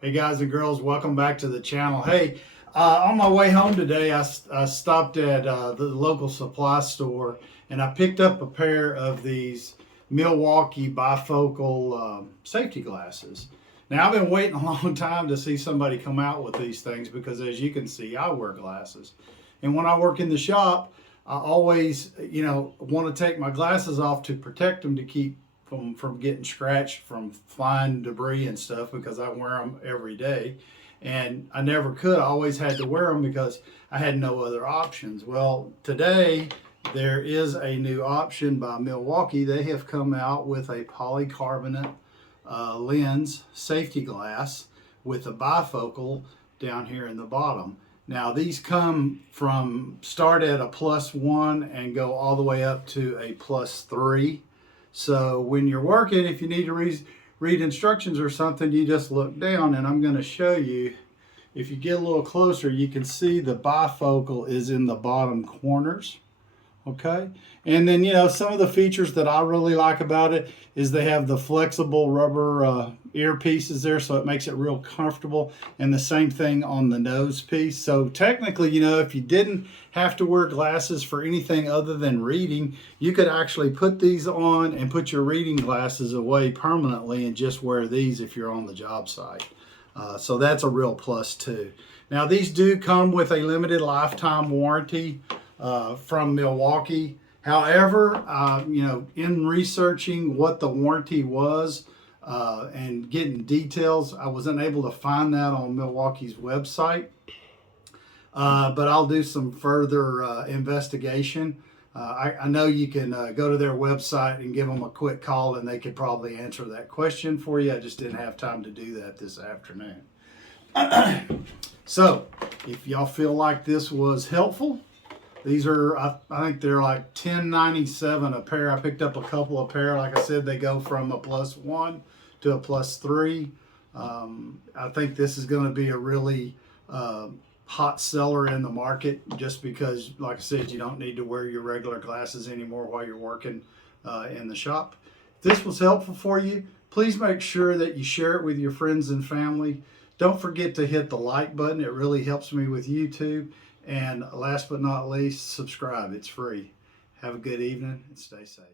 Hey guys and girls, welcome back to the channel. Hey, on my way home today, I stopped at the local supply store and I picked up a pair of these Milwaukee bifocal safety glasses. Now, I've been waiting a long time to see somebody come out with these things because, as you can see, I wear glasses. And when I work in the shop, I always, want to take my glasses off to protect them, to keep from getting scratched from flying debris and stuff, because I wear them every day. And I never could. I always had to wear them because I had no other options. Well, today there is a new option by Milwaukee. They have come out with a polycarbonate lens safety glass with a bifocal down here in the bottom. Now these come from start at a +1 and go all the way up to a +3. So when you're working, if you need to read instructions or something, you just look down, and I'm going to show you. If you get a little closer, you can see the bifocal is in the bottom corners. Okay, and then some of the features that I really like about it is they have the flexible rubber earpieces there, so it makes it real comfortable, and the same thing on the nose piece. So technically, if you didn't have to wear glasses for anything other than reading, you could actually put these on and put your reading glasses away permanently and just wear these if you're on the job site. So that's a real plus too. Now these do come with a limited lifetime warranty from Milwaukee. However, in researching what the warranty was and getting details, I wasn't able to find that on Milwaukee's website. But I'll do some further investigation. I know you can go to their website and give them a quick call, and they could probably answer that question for you. I just didn't have time to do that this afternoon. So, if y'all feel like this was helpful, these are, I think they're like $10.97 a pair. I picked up a couple of pair. Like I said, they go from a +1 to a +3. I think this is going to be a really hot seller in the market, just because, like I said, you don't need to wear your regular glasses anymore while you're working in the shop. If this was helpful for you, please make sure that you share it with your friends and family. Don't forget to hit the like button. It really helps me with YouTube. And last but not least, subscribe. It's free. Have a good evening and stay safe.